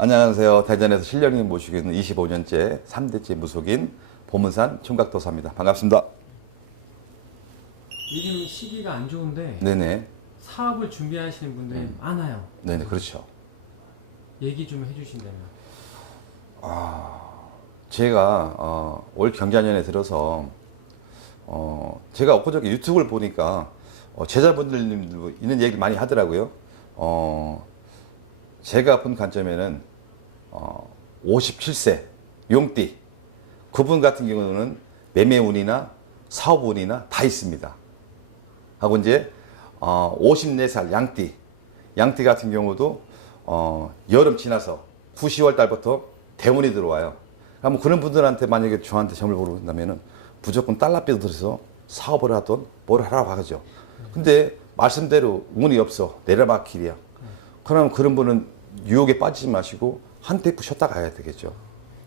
안녕하세요. 대전에서 실령님 모시고 있는 25년째 3대째 무속인 보문산 총각도사입니다. 반갑습니다. 요즘 시기가 안 좋은데 네네. 사업을 준비하시는 분들이 많아요. 네네, 그렇죠. 얘기 좀 해주신다면. 제가 올 경자년에 들어서 제가 엊그저께 유튜브를 보니까 제자분들님도 있는 얘기를 많이 하더라고요. 제가 본 관점에는 57세 용띠 그분 같은 경우는 매매운이나 사업운이나 다 있습니다. 하고 이제 54살 양띠 같은 경우도 여름 지나서 9, 10월 달부터 대운이 들어와요. 그럼 그런 분들한테 만약에 저한테 점을 보러 온다면은 무조건 달러비도 들어서 사업을 하든 뭘 하라고 하죠. 근데 말씀대로 운이 없어 내려막길이야. 그럼 그런 분은 유혹에 빠지지 마시고 한 테이프 쉬었다 가야 되겠죠.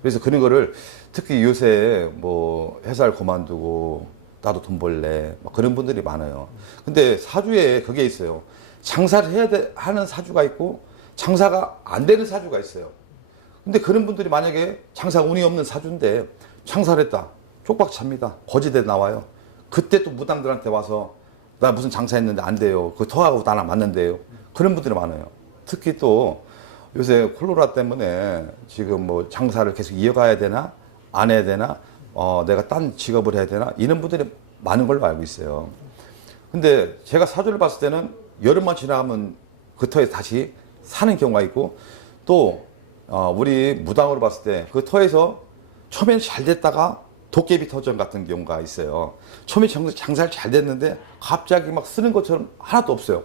그래서 그런 거를 특히 요새 뭐 회사를 그만두고 나도 돈 벌래 막 그런 분들이 많아요. 근데 사주에 그게 있어요. 장사를 하는 사주가 있고 장사가 안 되는 사주가 있어요. 근데 그런 분들이 만약에 장사 운이 없는 사주인데 장사를 했다. 쪽박 찹니다. 거지대 나와요. 그때 또 무당들한테 와서 나 무슨 장사했는데 안 돼요. 그 터하고 나랑 맞는데요. 그런 분들이 많아요. 특히 또 요새 콜로라 때문에 지금 뭐 장사를 계속 이어가야 되나 안 해야 되나 내가 딴 직업을 해야 되나 이런 분들이 많은 걸로 알고 있어요. 근데 제가 사주를 봤을 때는 여름만 지나가면 그 터에 다시 사는 경우가 있고 또 우리 무당으로 봤을 때 그 터에서 처음에는 잘 됐다가 도깨비 터전 같은 경우가 있어요. 처음에 장사를 잘 됐는데 갑자기 막 쓰는 것처럼 하나도 없어요.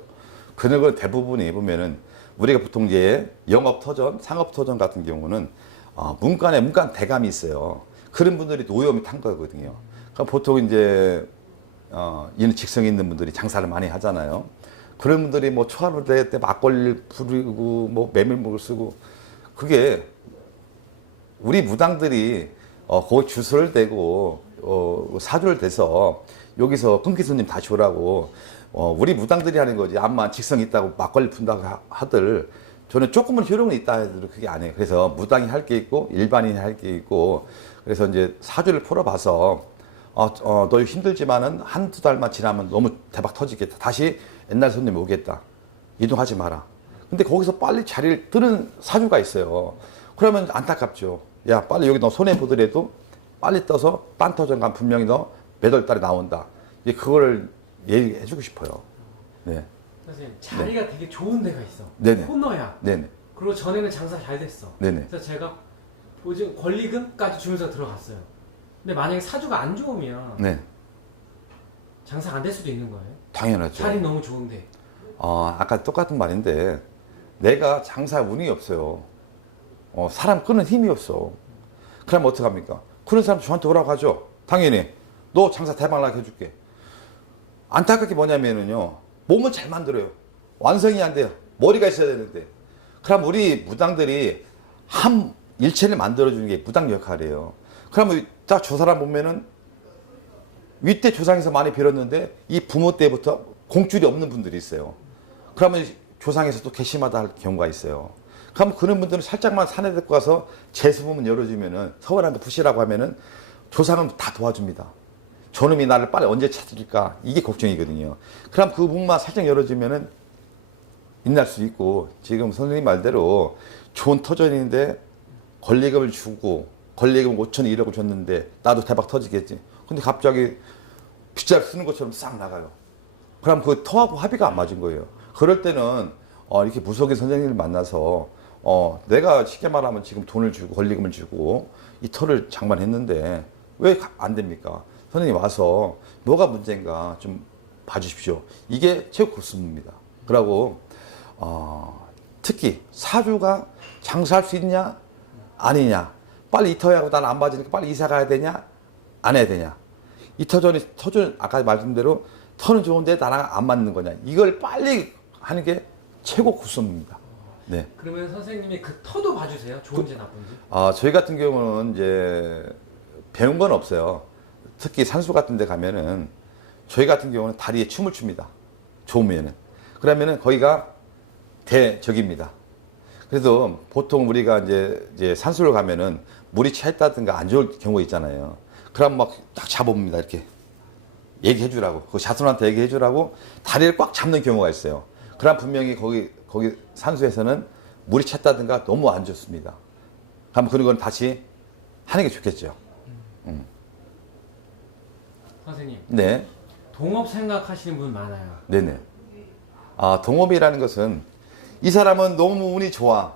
그런 건 대부분이 보면은 우리가 보통 이제 영업 터전, 상업 터전 같은 경우는 문간 대감이 있어요. 그런 분들이 노여움이 탄 거거든요. 그러니까 보통 이제 이런 직성이 있는 분들이 장사를 많이 하잖아요. 그런 분들이 뭐 초하루 때 막걸리를 부리고 뭐 메밀묵을 쓰고 그게 우리 무당들이 거기 주소를 대고 사주를 대서 여기서 끊기 손님 다시 오라고 우리 무당들이 하는 거지. 암만 직성이 있다고 막걸리 푼다고 하들 저는 조금은 효력은 있다 해도 그게 아니에요. 그래서 무당이 할 게 있고 일반인이 할 게 있고 그래서 이제 사주를 풀어봐서 너 힘들지만은 한두 달만 지나면 너무 대박 터지겠다. 다시 옛날 손님 오겠다. 이동하지 마라. 근데 거기서 빨리 자리를 뜨는 사주가 있어요. 그러면 안타깝죠. 야, 빨리 여기 너 손해보더라도 빨리 떠서 딴 터전 가면 분명히 너 몇 월 달에 나온다. 이제 그거를 얘기해주고 싶어요. 네. 선생님 자리가 되게 좋은 데가 있어. 네네. 코너야. 네네. 그리고 전에는 장사 잘 됐어. 네네. 그래서 제가 보증 권리금까지 주면서 들어갔어요. 근데 만약에 사주가 안 좋으면 네. 장사가 안 될 수도 있는 거예요. 당연하죠. 자리 너무 좋은데. 아까 똑같은 말인데 내가 장사 운이 없어요. 사람 끄는 힘이 없어. 그럼 어떡합니까? 그런 사람 저한테 오라고 하죠. 당연히 너 장사 대박나게 해줄게. 안타깝게 뭐냐면은요 몸은 잘 만들어요. 완성이 안 돼요. 머리가 있어야 되는데. 그럼 우리 무당들이 한 일체를 만들어주는 게 무당 역할이에요. 그러면 딱 저 사람 보면은 윗대 조상에서 많이 빌었는데 이 부모 때부터 공줄이 없는 분들이 있어요. 그러면 조상에서 또 괘씸하다 할 경우가 있어요. 그럼 그런 분들은 살짝만 산에 데리고 가서 재수부문 열어주면은 서울한테 부시라고 하면은 조상은 다 도와줍니다. 저놈이 나를 빨리 언제 찾을까 이게 걱정이거든요. 그럼 그 문만 살짝 열어주면은 인날 수 있고 지금 선생님 말대로 좋은 터전인데 권리금을 주고 권리금 5천 1억을 줬는데 나도 대박 터지겠지. 근데 갑자기 빗자루 쓰는 것처럼 싹 나가요. 그럼 그 터하고 합의가 안 맞은 거예요. 그럴 때는 이렇게 무속인 선생님을 만나서 내가 쉽게 말하면 지금 돈을 주고 권리금을 주고 이 터를 장만했는데 왜 안 됩니까? 선생님 와서 뭐가 문제인가 좀 봐주십시오. 이게 최고 코스입니다. 그러고 특히 사주가 장사할 수 있냐 아니냐 빨리 이 터하고 나는 안 맞으니까 빨리 이사 가야 되냐 안 해야 되냐 이 터전 아까 말씀대로 터는 좋은데 나랑 안 맞는 거냐 이걸 빨리 하는 게 최고 코스입니다. 네. 그러면 선생님이 그 터도 봐주세요. 좋은지 나쁜지. 저희 같은 경우는 이제 배운 건 없어요. 특히 산수 같은 데 가면은 저희 같은 경우는 다리에 춤을 춥니다. 좋으면은. 그러면은 거기가 대적입니다. 그래도 보통 우리가 이제 산수를 가면은 물이 차있다든가 안 좋을 경우 있잖아요. 그럼 막 딱 잡아봅니다. 이렇게 얘기해 주라고. 그 자손한테 얘기해 주라고 다리를 꽉 잡는 경우가 있어요. 그럼 분명히 거기 산수에서는 물이 찼다든가 너무 안 좋습니다. 그럼 그런 건 다시 하는 게 좋겠죠. 선생님, 네. 동업 생각하시는 분 많아요. 네네. 아, 동업이라는 것은 이 사람은 너무 운이 좋아.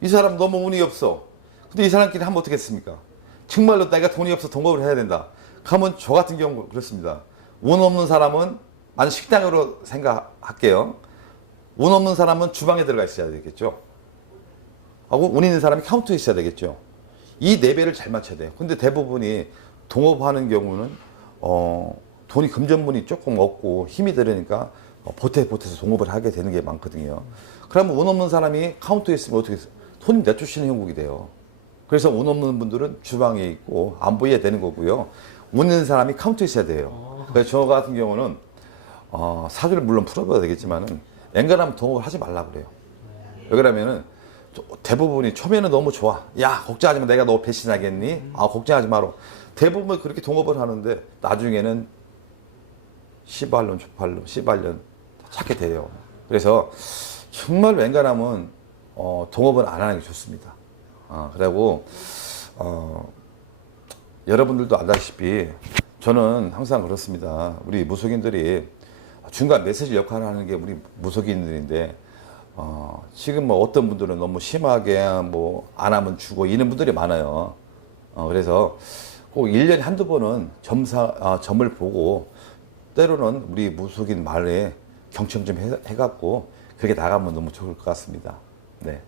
이 사람 너무 운이 없어. 근데 이 사람끼리 하면 어떻겠습니까? 정말로 내가 돈이 없어 동업을 해야 된다. 그러면 저 같은 경우 그렇습니다. 운 없는 사람은 만약 식당으로 생각할게요. 운 없는 사람은 주방에 들어가 있어야 되겠죠. 하고 운 있는 사람이 카운터에 있어야 되겠죠. 이 네 배를 잘 맞춰야 돼요. 근데 대부분이 동업하는 경우는 돈이 금전분이 조금 없고 힘이 들으니까 보태서 동업을 하게 되는 게 많거든요. 그러면 운 없는 사람이 카운터에 있으면 어떻게 손님 내쫓으는 형국이 돼요. 그래서 운 없는 분들은 주방에 있고 안 보여야 되는 거고요. 운 있는 사람이 카운터에 있어야 돼요. 그래서 저 같은 경우는 사주를 물론 풀어봐야 되겠지만은 앵간하면 동업을 하지 말라 그래요. 왜 그러면은 대부분이 초면은 너무 좋아. 야, 걱정하지 마. 내가 너 배신하겠니? 아, 걱정하지 마라. 대부분 그렇게 동업을 하는데 나중에는 시발년, 조팔년, 씨발년 찾게 돼요. 그래서 정말 웬간하면 동업은 안 하는 게 좋습니다. 그리고 여러분들도 알다시피 저는 항상 그렇습니다. 우리 무속인들이 중간 메시지 역할을 하는 게 우리 무속인들인데 지금 뭐 어떤 분들은 너무 심하게 뭐 안 하면 죽어 이런 분들이 많아요. 그래서 꼭 1년에 한두 번은 점을 보고 때로는 우리 무속인 말에 경청 좀 해갖고 그렇게 나가면 너무 좋을 것 같습니다. 네.